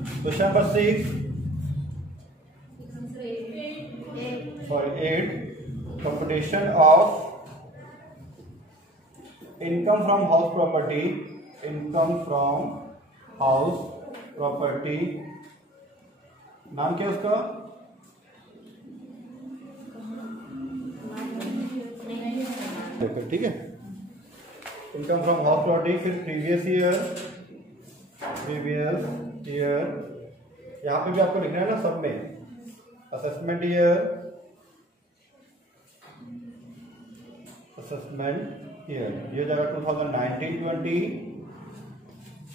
Question number 6 for 8 computation of income from house property नाम क्या है उसका? ठीक है, इनकम फ्रॉम हाउस प्रॉपर्टी। फिर प्रीवियस ईयर, यहाँ पे भी आपको लिखना है ना सब में। असेसमेंट ईयर, ये जाएगा 2019-20,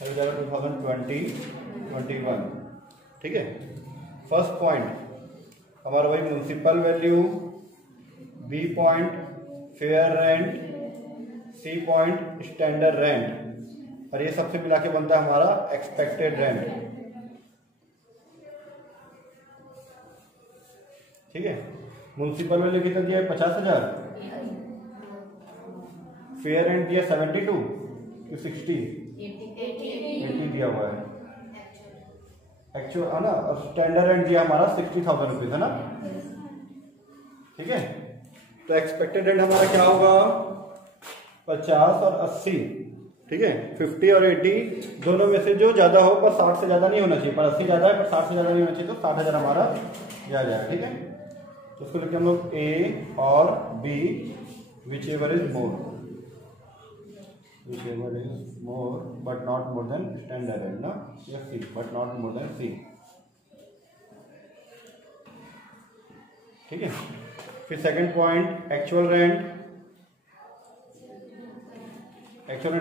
ये जाएगा 2020-21। ठीक है। फर्स्ट पॉइंट हमारा वही municipal value, B point fair rent, C point standard rent, और ये सबसे मिला के बनता है हमारा एक्सपेक्टेड रेंट। ठीक है। म्युनिसिपल वैल्यू कितना दिया है? 50,000। फेयर रेंट दिया 72 कि 60? 80 दिया हुआ है एक्चुअल है ना। और स्टैंडर्ड रेंट दिया हमारा 60,000 रुपीज है ना। ठीक है। तो एक्सपेक्टेड रेंट हमारा क्या होगा? 50 और 80। ठीक है। 50 और 80 दोनों में से जो ज्यादा हो, पर 60 से ज्यादा नहीं होना चाहिए। पर 80 ज्यादा है पर 60 से ज्यादा नहीं होना चाहिए, तो 60,000 हमारा आ जाएगा। ठीक है। तो उसको लिखते हम लोग ए और B, whichever is more, but not more than standard rent ना, या C but not more than C. ठीक है। फिर सेकंड पॉइंट एक्चुअल रेंट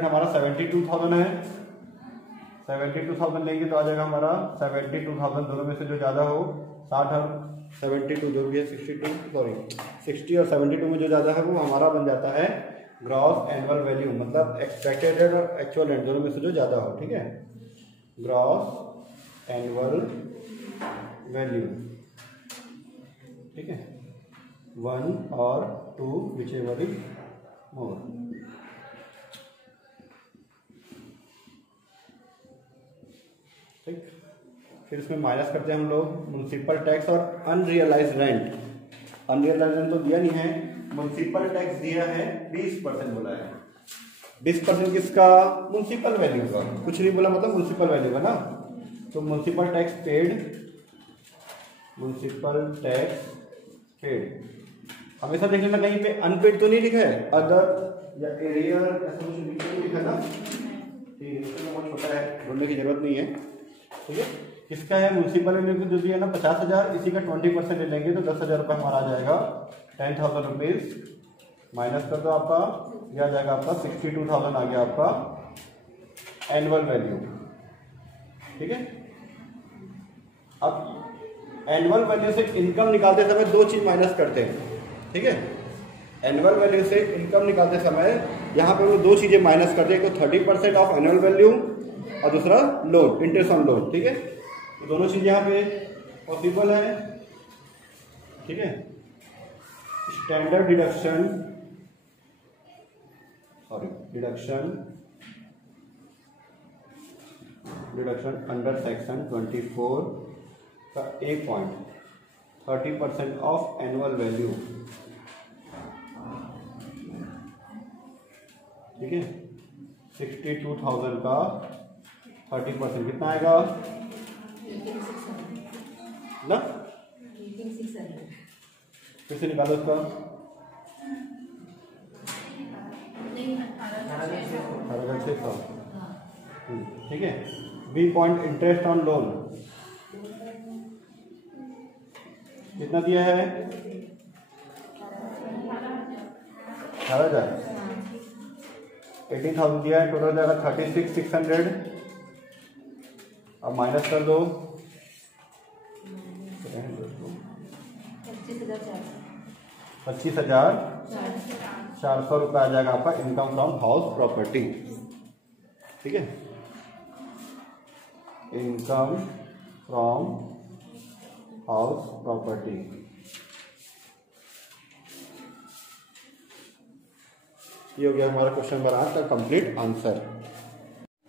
हमारा 72,000 है। 72,000 लेंगे तो आ जाएगा हमारा 72,000, दोनों में से जो ज्यादा हो, 60 और 72 जो भी है 60 और 72 में जो ज्यादा है वो हमारा बन जाता है ग्रॉस एनुअल वैल्यू, मतलब एक्सपेक्टेड रेंट और एक्चुअल रेंट दोनों में से जो ज्यादा हो। ठीक है। Gross annual value. ठीक है। 1 और 2 विच एवर इज मोर। ठीक। फिर इसमें माइनस करते हैं हम लोग म्युनिसिपल टैक्स और अनरियलाइज्ड रेंट। अनरियलाइज्ड रेंट तो दिया नहीं है, म्युनिसिपल टैक्स दिया है 20% बोला है। 20% किसका? म्युनिसिपल वैल्यू का। कुछ नहीं बोला, मतलब म्युनिसिपल वैल्यू का ना। तो म्युनिसिपल टैक्स पेड हमेशा देख लेना, कहीं पे अनपेड तो नहीं लिखा है, अदर या एरियर ऐसा कुछ लिखा है ना। ठीक है, बहुत छोटा है, ढूंढने की जरूरत नहीं है। ठीक है। किसका है? म्युनिसिपल वैल्यू जो दिया ना 50,000, इसी का 20% ले लेंगे तो 10,000 रुपये हमारा आ जाएगा 10,000 रुपीज। माइनस कर दो आपका, यह आ जाएगा आपका 62,000 आ गया आपका एनुअल वैल्यू। ठीक है। अब एनुअल वैल्यू से इनकम निकालते समय दो चीज माइनस करते हैं। ठीक है। एनुअल वैल्यू से इनकम निकालते समय यहाँ पे वो दो चीजें माइनस करते हैं, एक तो 30% ऑफ एनुअल वैल्यू और दूसरा लोन, इंटरेस्ट ऑन लोन। ठीक है। तो दोनों चीज यहाँ पे पॉसिबल है। ठीक है। स्टैंडर्ड डिडक्शन अंडर सेक्शन 24 का ए पॉइंट 30% ऑफ एनुअल वैल्यू। ठीक है। 62,000 का 30% कितना आएगा ना? फिर से निकालो उसका 18,600। ठीक है। B point interest on loan कितना दिया है? 18,000। 18,000 दिया है, टोटल जाएगा 36,600। अब माइनस कर दो 25,400 रुपये आ जाएगा आपका इनकम फ्रॉम हाउस प्रॉपर्टी। ठीक है। Income from house property. ये हो गया हमारा क्वेश्चन नंबर 8 का कंप्लीट आंसर।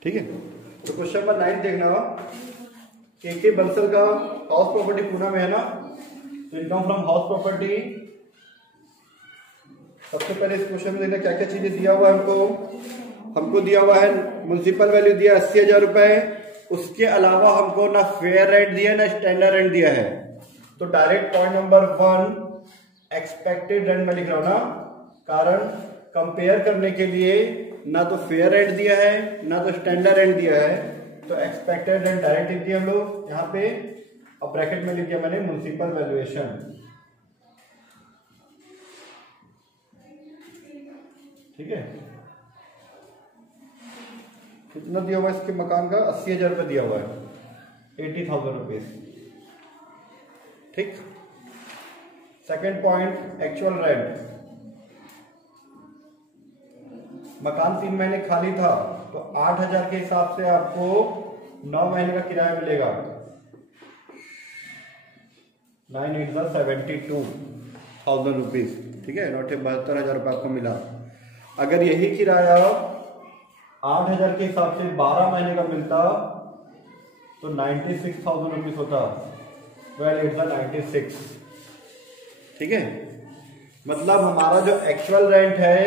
ठीक है। तो क्वेश्चन नंबर 9 देखना हो। के बंसल का हाउस प्रॉपर्टी पूना में है ना, तो इनकम फ्रॉम हाउस प्रॉपर्टी। सबसे पहले इस क्वेश्चन में देखना क्या क्या चीजें दिया हुआ है हमको दिया हुआ है म्युनिसिपल वैल्यू दिया 80,000 रुपए। उसके अलावा हमको ना फेयर रेंट दिया ना स्टैंडर्ड रेंट दिया है। तो direct point number 1 expected rent में लिख रहा हूं ना, कारण कंपेयर करने के लिए ना तो फेयर रेंट दिया है ना तो स्टैंडर्ड रेंट दिया है, तो एक्सपेक्टेड रेंट डायरेक्ट लिख दिया हम लोग यहाँ पे। अब ब्रैकेट में लिख दिया मैंने म्युनिसिपल वैल्यूएशन। ठीक है, कितना दिया हुआ है इसके मकान का? 80,000 रुपये दिया हुआ है, 80,000 रुपीज। ठीक। Second point actual rent. मकान 3 महीने खाली था तो 8,000 के हिसाब से आपको 9 महीने का किराया मिलेगा। 9 8 72,000 रुपीज। ठीक है, 72,000 रुपये आपको मिला। अगर यही किराया 8,000 के हिसाब से 12 महीने का मिलता तो 96,000 रुपीज होता। 12 8 96। ठीक है, मतलब हमारा जो एक्चुअल रेंट है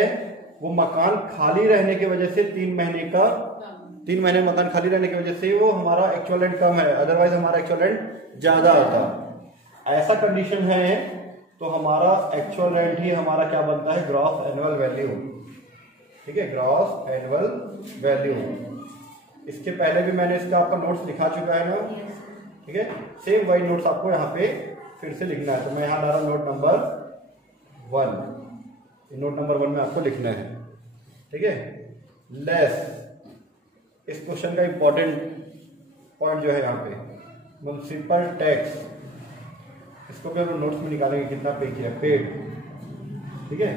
वो मकान खाली रहने की वजह से 3 महीने मकान खाली रहने की वजह से वो हमारा एक्चुअल रेंट कम है, अदरवाइज हमारा एक्चुअल रेंट ज्यादा होता। ऐसा कंडीशन है तो हमारा एक्चुअल रेंट ही हमारा क्या बनता है? Gross annual value. ठीक है, ग्रॉस एनुअल वैल्यू। इसके पहले भी मैंने इसका आपका नोट्स लिखा चुका है ना। ठीक है, सेम वही नोट्स आपको यहाँ पे फिर से लिखना है। तो मैं यहाँ ला रहा हूँ नोट नंबर 1। नोट नंबर 1 में आपको लिखना है। ठीक है, लेस। इस क्वेश्चन का इंपॉर्टेंट पॉइंट जो है यहाँ पे म्युनिसिपल टैक्स, इसको भी हम नोट्स में निकालेंगे कितना पे किया, पेड। ठीक है,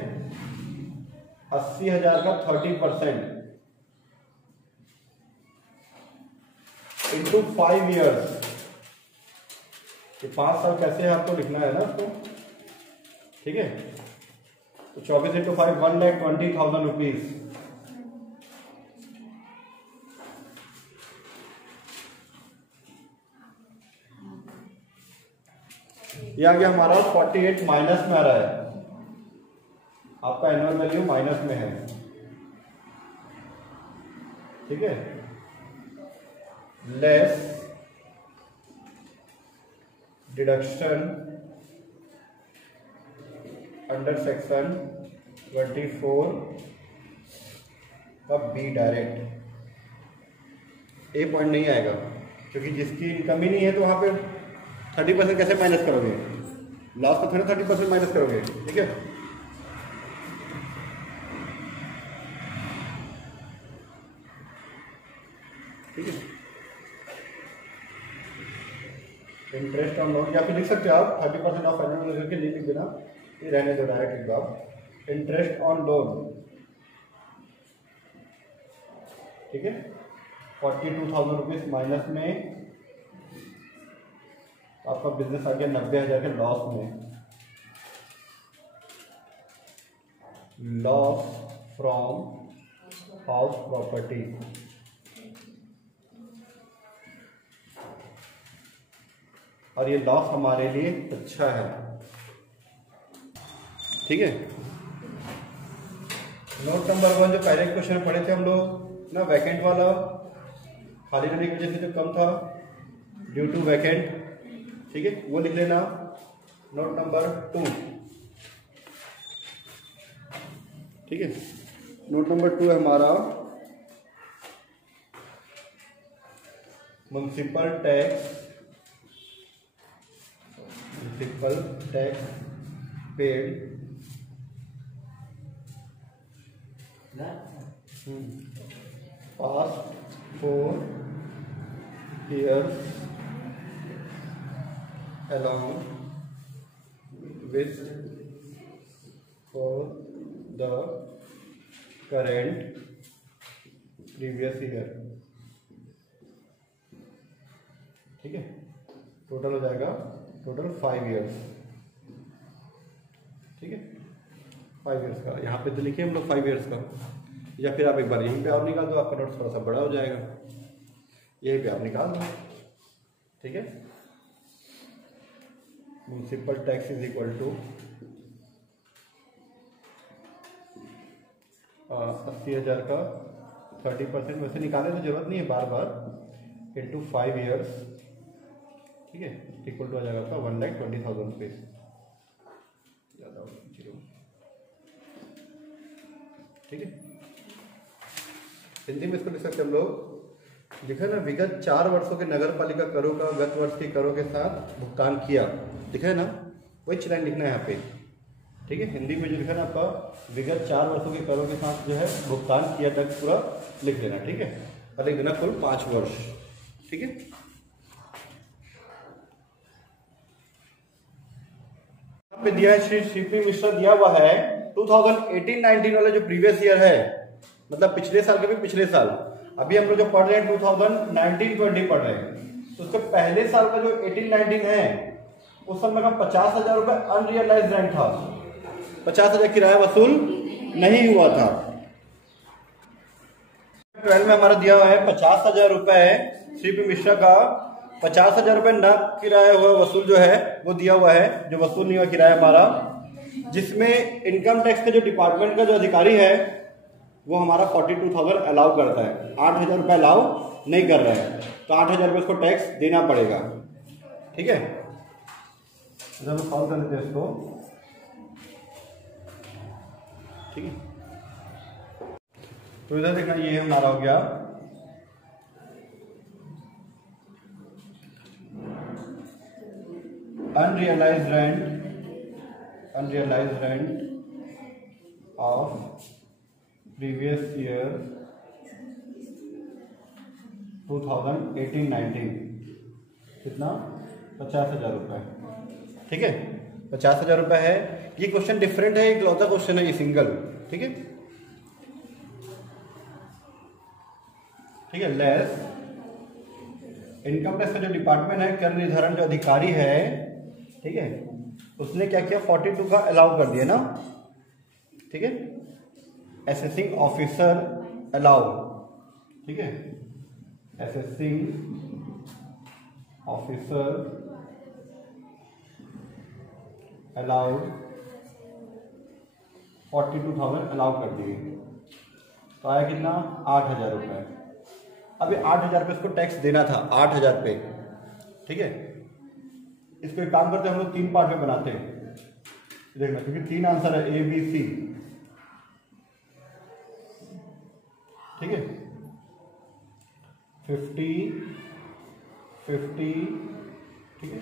80,000 का 30% इंटू 5 ईयर्स। 5 साल कैसे है आपको लिखना है ना उसको। ठीक है, तो 24 इंटू 5 1,20,000 रुपीज। ये आ गया हमारा 48 माइनस में आ रहा है। आपका एनुअल वैल्यू माइनस में है। ठीक है, लेस डिडक्शन अंडर सेक्शन 24 का बी डायरेक्ट। ए पॉइंट नहीं आएगा क्योंकि जिसकी इनकम ही नहीं है तो वहां पे 30% कैसे माइनस करोगे? लॉस का 30% माइनस करोगे। ठीक है, ठीक है। इंटरेस्ट ऑन लोन या फिर लिख सकते हो आप 30% ऑफ एनुअल करके लिख देना, ये रहने दो, डायरेक्ट लिख दो आप इंटरेस्ट ऑन लोन। ठीक है, 42,000 रुपीज माइनस में आपका बिजनेस आ गया 90,000 के लॉस में। Loss from house property. और ये लॉस हमारे लिए अच्छा है। ठीक है, नोट नंबर 1 जो पहले क्वेश्चन पढ़े थे हम लोग ना, वैकेंट वाला, खाली रहने की वजह से जो कम था ड्यू टू वैकेंट। ठीक है, वो लिख लेना। Note number 2। ठीक है, नोट नंबर 2 है हमारा municipal tax paid past 4 years along with for the current previous year। ठीक है, टोटल हो जाएगा टोटल 5 ईयर्स। ठीक है, 5 ईयर्स का यहाँ पे तो लिखिए हम लोग 5 ईयर्स का, या फिर आप एक बार यहीं पे और निकाल दो, आपका नोट्स थोड़ा सा बड़ा हो जाएगा, यहीं पे आप निकाल दो। ठीक है। Municipal tax is equal to 80,000 का 30%, वैसे निकालने की जरूरत नहीं है बार बार, इंटू 5 ईयर्स, ठीक है, इक्वल टू आ जाएगा आपका 1,20,000 रुपीज। ज़्यादा जीरो, ठीक है। हिंदी में इसको लिख सकते हम लोग, लिखा ना, विगत 4 वर्षों के नगर पालिका करों का गत वर्ष के करों के साथ भुगतान किया, लिखा है ना, वही लाइन लिखना है यहाँ पे, ठीक है। हिंदी में जो लिखा है ना आपका, विगत 4 वर्षों के करों के साथ जो है भुगतान किया तक पूरा लिख देना, ठीक है, और लिख देना कुल 5 वर्ष, ठीक है। यहाँ पे दिया है श्री सीपी मिश्रा दिया हुआ है 2018-19 वाला जो प्रीवियस ईयर है, मतलब पिछले साल के भी पिछले साल, अभी हम लोग जो पढ़ रहे हैं 2019-20 पढ़ रहे हैं, तो उसके पहले साल का जो 18-19 है उस समय का 50,000 रुपए अनरियलाइज रेंट था, 50,000 किराया वसूल नहीं हुआ था। 12 में हमारा दिया हुआ है 50,000 रुपए, सीपी मिश्रा का 50,000 रुपए न किराया हुआ वसूल जो है वो दिया हुआ है, जो वसूल नहीं हुआ किराया हमारा, जिसमें इनकम टैक्स के जो डिपार्टमेंट का जो अधिकारी है वो हमारा 42,000 अलाउ करता है, 8,000 रुपये अलाउ नहीं कर रहे हैं, तो 8,000 रुपये उसको टैक्स देना पड़ेगा, ठीक है। जब सॉल्व कर लेते हैं इसको, ठीक है। तो इधर देखना, ये हमारा हो गया unrealised rent of previous year 2018-19, कितना, 50,000 रुपए, ठीक है, 50,000 रुपए है। ये क्वेश्चन डिफरेंट है, एक लौता क्वेश्चन है ये सिंगल, ठीक है, ठीक है। लेस इनकम टैक्स का जो डिपार्टमेंट है, कर निर्धारण जो अधिकारी है, ठीक है, उसने क्या किया, 42 का अलाउ कर दिया ना, ठीक है, असेसिंग ऑफिसर अलाउ, ठीक है, असेसिंग ऑफिसर अलाउड 42,000 अलाउ कर दिए, तो आया कितना, 8,000 रुपये। अभी 8,000 पे इसको टैक्स देना था, 8,000 पे, ठीक है। इसको एक काम करते हैं हम लोग, 3 पार्ट में बनाते हैं, देखना, क्योंकि 3 आंसर है, ए बी सी, ठीक है, 50, ठीक है,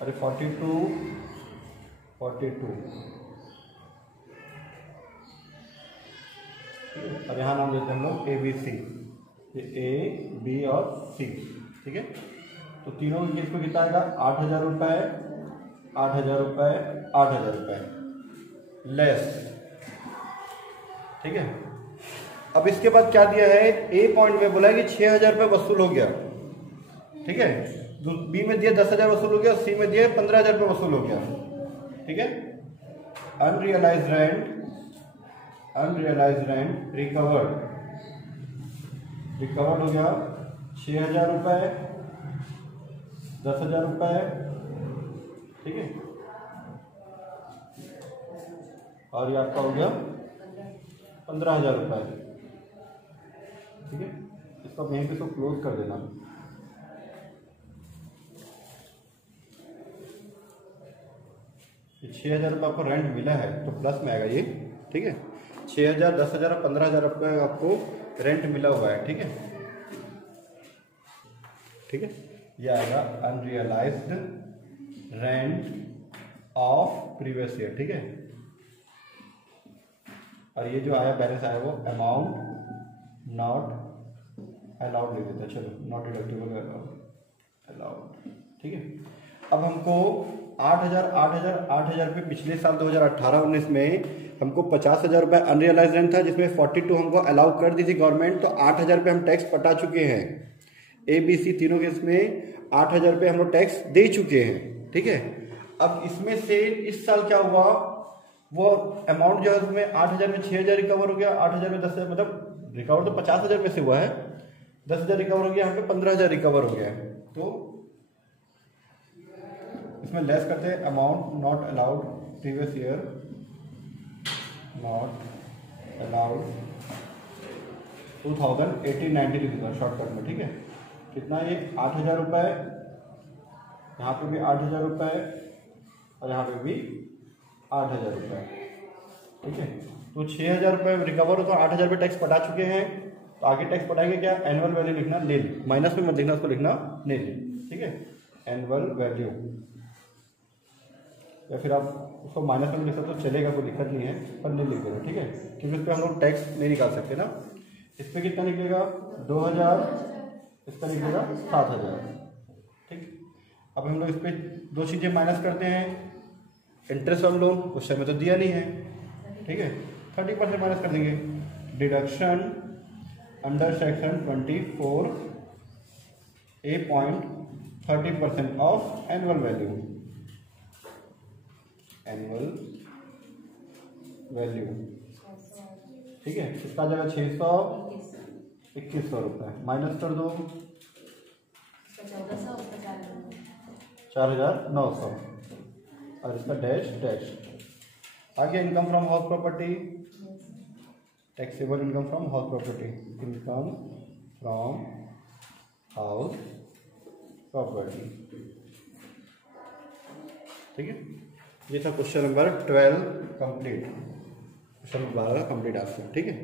अरे 42, अब यहाँ नाम देते हैं हम लोग A B C, A B और सी, ठीक है। तो तीनों की इसको कितना आएगा, 8,000 रुपये, 8,000 रुपये, 8,000 रुपये लेस, ठीक है। अब इसके बाद क्या दिया है, ए पॉइंट में बोला है कि 6,000 रुपये वसूल हो गया, ठीक है, बी में दिया 10,000 वसूल हो गया, सी में दिया 15,000 रुपये वसूल हो गया, ठीक है। अनरियलाइज्ड रेंट रिकवर्ड हो गया 6,000 रुपये, 10,000 रुपये, ठीक है, और ये आपका हो गया 15,000 रुपये, ठीक है। इसको यहीं पे इसको क्लोज कर देना, ये 6,000 रुपये आपको रेंट मिला है तो प्लस में आएगा ये, ठीक है, 6,000, 10,000 और 15,000 रुपये आपको रेंट मिला हुआ है, ठीक है, ठीक है। ये आएगा unrealised rent of previous year, ठीक है। और ये जो आया बैलेंस आया वो अमाउंट नॉट अलाउड लिख देता है, चलो नॉट डिडक्टिबल अलाउड, ठीक है। अब हमको 8,000 रुपये पिछले साल 2018-19 में हमको 50,000 रुपये अनरियलाइज रेंट था, जिसमें 42 हमको अलाउ कर दी थी गवर्नमेंट, तो 8,000 रुपये हम टैक्स पटा चुके हैं, ए बी सी तीनों के इसमें 8,000 रुपये हम लोग टैक्स दे चुके हैं, ठीक है। अब इसमें से इस साल क्या हुआ, वो अमाउंट जो है उसमें 8,000 में 6,000 रिकवर हो गया, 8,000 में 10,000, मतलब रिकवर तो 50,000 में से हुआ है, 10,000 रिकवर हो गया, यहाँ पे 15,000 रिकवर हो गया है, तो इसमें लेस करते हैं amount not allowed previous year, not allowed 2018-19 लिख दूँगा शॉर्टकट में, ठीक है। कितना ये 8,000 रुपये, यहाँ पे भी 8,000 रुपये और यहाँ पे भी 8,000 रुपये, ठीक है। तो 6,000 रुपये रिकवर हो तो 8,000 रुपये टैक्स पटा चुके हैं, तो आगे टैक्स पटाएंगे क्या, एनुअल वैल्यू लिखना नील, माइनस में मत लिखना, उसको लिखना नील, ठीक है। एनुअल वैल्यू, या फिर आप उसको माइनस में लिख सकते हो, चलेगा, कोई दिक्कत नहीं है, पर नहीं लिख देना, ठीक है, क्योंकि उस पर हम लोग टैक्स नहीं निकाल सकते ना। इस पर कितना निकलेगा 2,000, इस पर निकलेगा 7,000, ठीक। अब हम लोग इस पर दो चीज़ें माइनस करते हैं, इंटरेस्ट ऑन लोन उस समय तो दिया नहीं है, ठीक है, 30% माइनस कर देंगे। Deduction under section 24 A point 30% of annual value, annual value, ठीक है। इसका जगह 621 रुपये माइनस कर दो, 4,900 और इसका डैश डैश। आगे income from house property, taxable income from house property, income from house property, ठीक है। ये था question number 12 complete, question number 12 complete आपसे, ठीक है।